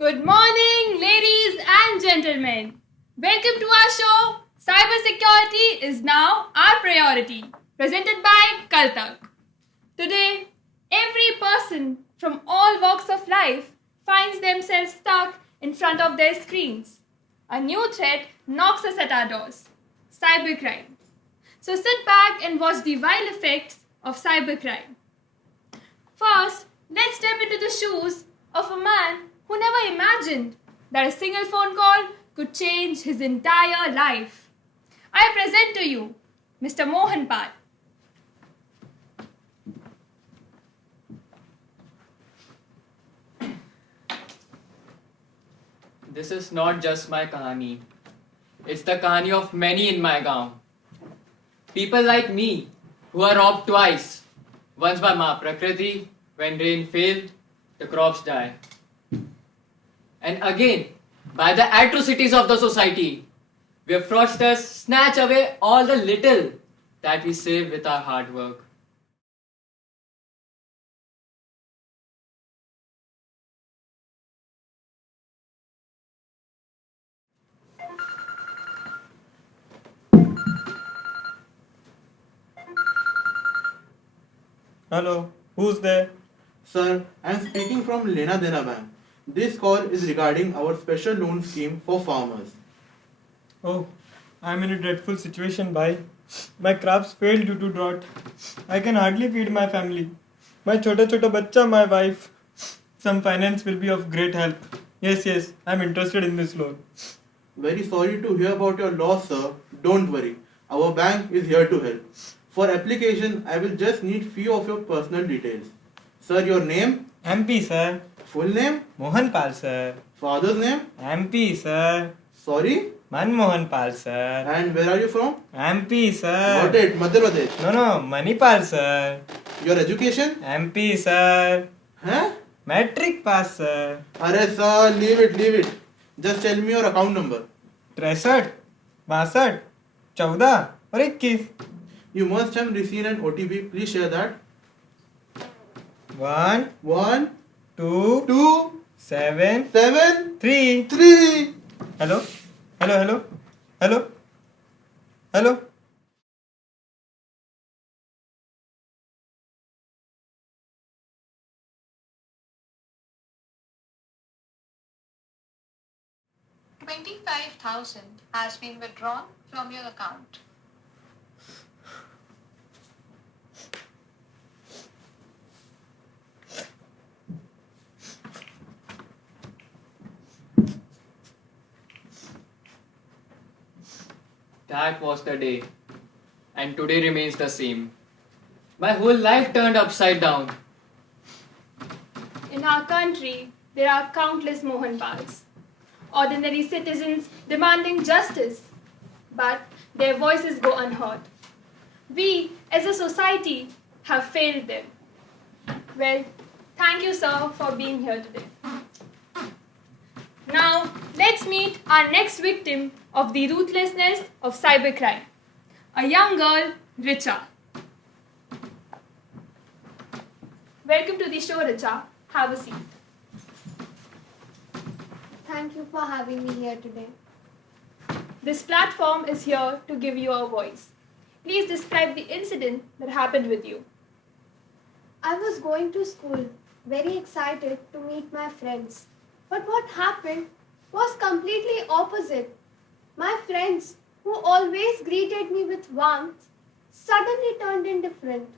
Good morning, ladies and gentlemen. Welcome to our show. Cybersecurity is now our priority. Presented by Kaltak. Today, every person from all walks of life finds themselves stuck in front of their screens. A new threat knocks us at our doors: cybercrime. So sit back and watch the wild effects of cybercrime. First, let's step into the shoes of a man who never imagined that a single phone call could change his entire life. I present to you Mr. Mohan Pal. This is not just my kahani. It's the kahani of many in my gaon. People like me who are robbed twice. Once by Ma Prakriti, when rain failed, the crops die. And again, by the atrocities of the society, where fraudsters snatch away all the little that we save with our hard work. Hello, who's there? Sir, I am speaking from Lena Dena Bank. This call is regarding our special loan scheme for farmers. Oh, I'm in a dreadful situation, bhai. My crops failed due to drought. I can hardly feed my family. My chota bachcha, my wife. Some finance will be of great help. Yes, I'm interested in this loan. Very sorry to hear about your loss, sir. Don't worry. Our bank is here to help. For application, I will just need few of your personal details. Sir, your name, MP, sir. full name, Mohan Pal, sir. father's name, MP, sir. sorry, Manmohan Pal, sir. and where are you from? MP, sir. Got it, Madhya Pradesh. No, Manipal, sir. Your education? MP, sir. Huh? Metric pass, sir. Arey sir, leave it. Just tell me your account number. 63, 62, 14 और 21. You must have received an OTP. Please share that. 1, 1, 2, 2, 7, 7, 3. 3. Hello? $25,000 has been withdrawn from your account. That was the day. And today remains the same. My whole life turned upside down. In our country, there are countless Mohan Pals, ordinary citizens demanding justice, but their voices go unheard. We, as a society, have failed them. Well, thank you, sir, for being here today. Now, let's meet our next victim of the ruthlessness of cybercrime, a young girl, Richa. Welcome to the show, Richa. Have a seat. Thank you for having me here today. This platform is here to give you a voice. Please describe the incident that happened with you. I was going to school, very excited to meet my friends. But what happened was completely opposite. My friends, who always greeted me with warmth, suddenly turned indifferent.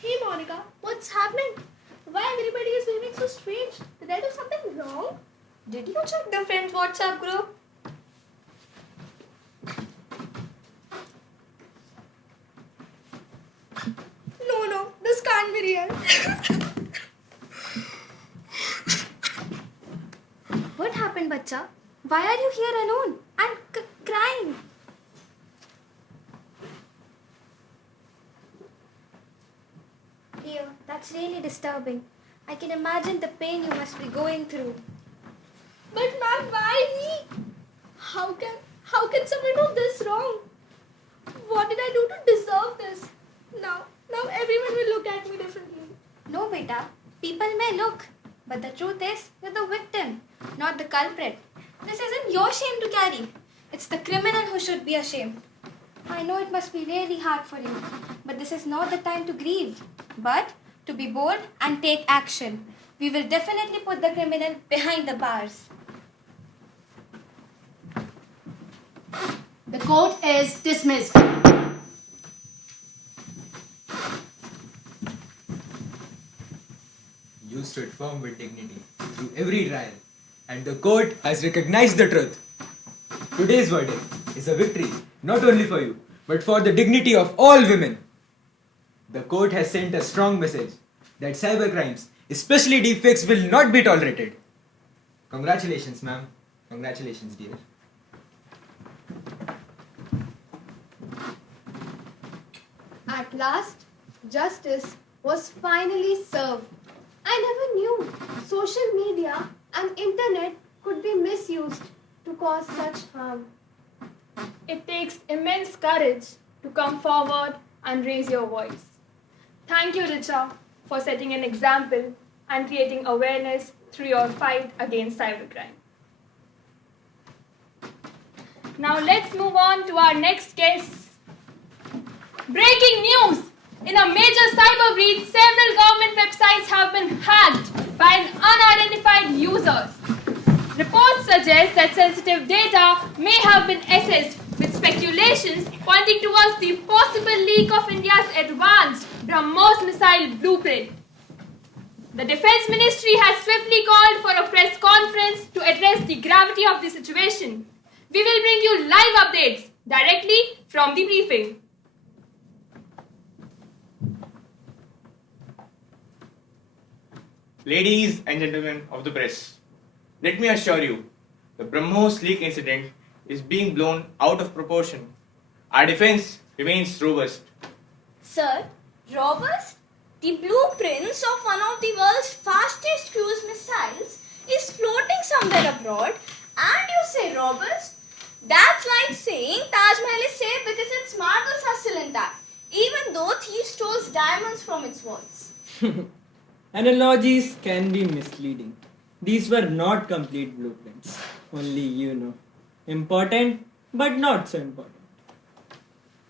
Hey Monica, what's happening? Why everybody is behaving so strange? Did I do something wrong? Did you check the friends WhatsApp group? No, this can't be real. What happened, bacha? Why are you here alone and crying? Dear, that's really disturbing. I can imagine the pain you must be going through. But ma'am, why me? How can someone do this wrong? What did I do to deserve this? Now everyone will look at me differently. No, beta. People may look, but the truth is, you're the victim, not the culprit. This isn't your shame to carry. It's the criminal who should be ashamed. I know it must be really hard for you, but this is not the time to grieve, but to be bold and take action. We will definitely put the criminal behind the bars. The court is dismissed. You stood firm with dignity through every trial, and the court has recognized the truth. Today's verdict is a victory not only for you, but for the dignity of all women. The court has sent a strong message that cybercrimes, especially deepfakes, will not be tolerated. Congratulations, ma'am. Congratulations, dear. At last, justice was finally served. I never knew social media and internet could be misused to cause such harm. It takes immense courage to come forward and raise your voice. Thank you, Richa, for setting an example and creating awareness through your fight against cybercrime. Now let's move on to our next guest. Breaking news! In a major cyber breach, several government websites have been hacked by unidentified users. Reports suggest that sensitive data may have been accessed, with speculations pointing towards the possible leak of India's advanced BrahMos missile blueprint. The Defense Ministry has swiftly called for a press conference to address the gravity of the situation. We will bring you live updates directly from the briefing. Ladies and gentlemen of the press, let me assure you, the BrahMos leak incident is being blown out of proportion. Our defense remains robust. Sir, robust? The blueprints of one of the world's fastest cruise missiles is floating somewhere abroad, and you say robust? That's like saying Taj Mahal is safe because its marbles are still intact, even though thieves stole diamonds from its walls. Analogies can be misleading. These were not complete blueprints. Only you know. Important, but not so important.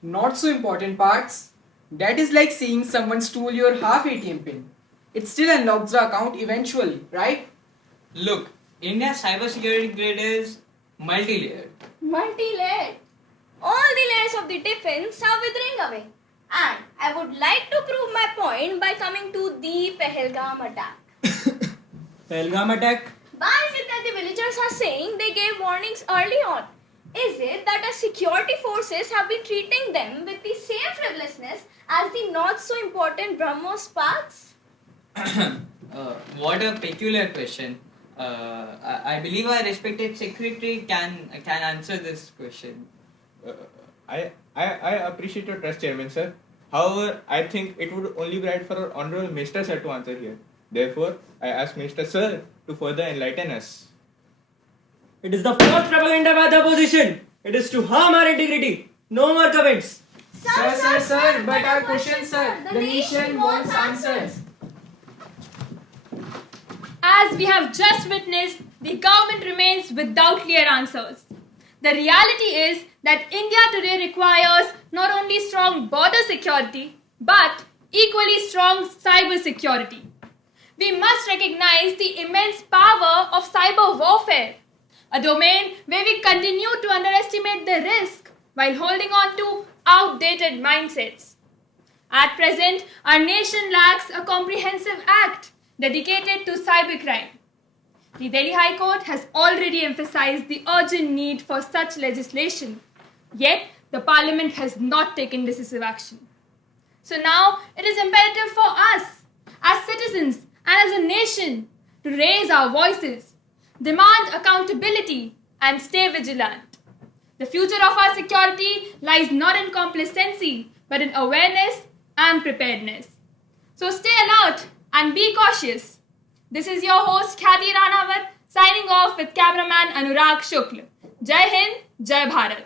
Not so important parts? That is like saying someone stole your half ATM pin. It still unlocks the account eventually, right? Look, India's cybersecurity grid is multi-layered. Multi-layered. All the layers of the defense are withering away. And I would like to prove my point by coming to the Pahalgam attack. Pahalgam attack? Why is it that the villagers are saying they gave warnings early on? Is it that our security forces have been treating them with the same frivolousness as the not so important BrahMos parts? What a peculiar question. I believe our respected secretary can answer this question. I appreciate your trust, Chairman, sir. However, I think it would only be right for our Honorable Minister, sir, to answer here. Therefore, I ask Minister, sir, to further enlighten us. It is the false propaganda by the opposition. It is to harm our integrity. No more comments. Sir, but our question, sir. The nation wants answers. As we have just witnessed, the government remains without clear answers. The reality is that India today requires not only strong border security, but equally strong cyber security. We must recognize the immense power of cyber warfare, a domain where we continue to underestimate the risk while holding on to outdated mindsets. At present, our nation lacks a comprehensive act dedicated to cybercrime. The Delhi High Court has already emphasized the urgent need for such legislation, yet the Parliament has not taken decisive action. So now it is imperative for us, as citizens and as a nation, to raise our voices, demand accountability, and stay vigilant. The future of our security lies not in complacency, but in awareness and preparedness. So stay alert and be cautious. This is your host Khyati Ranawat signing off with cameraman Anurag Shukla. Jai Hind, Jai Bharat.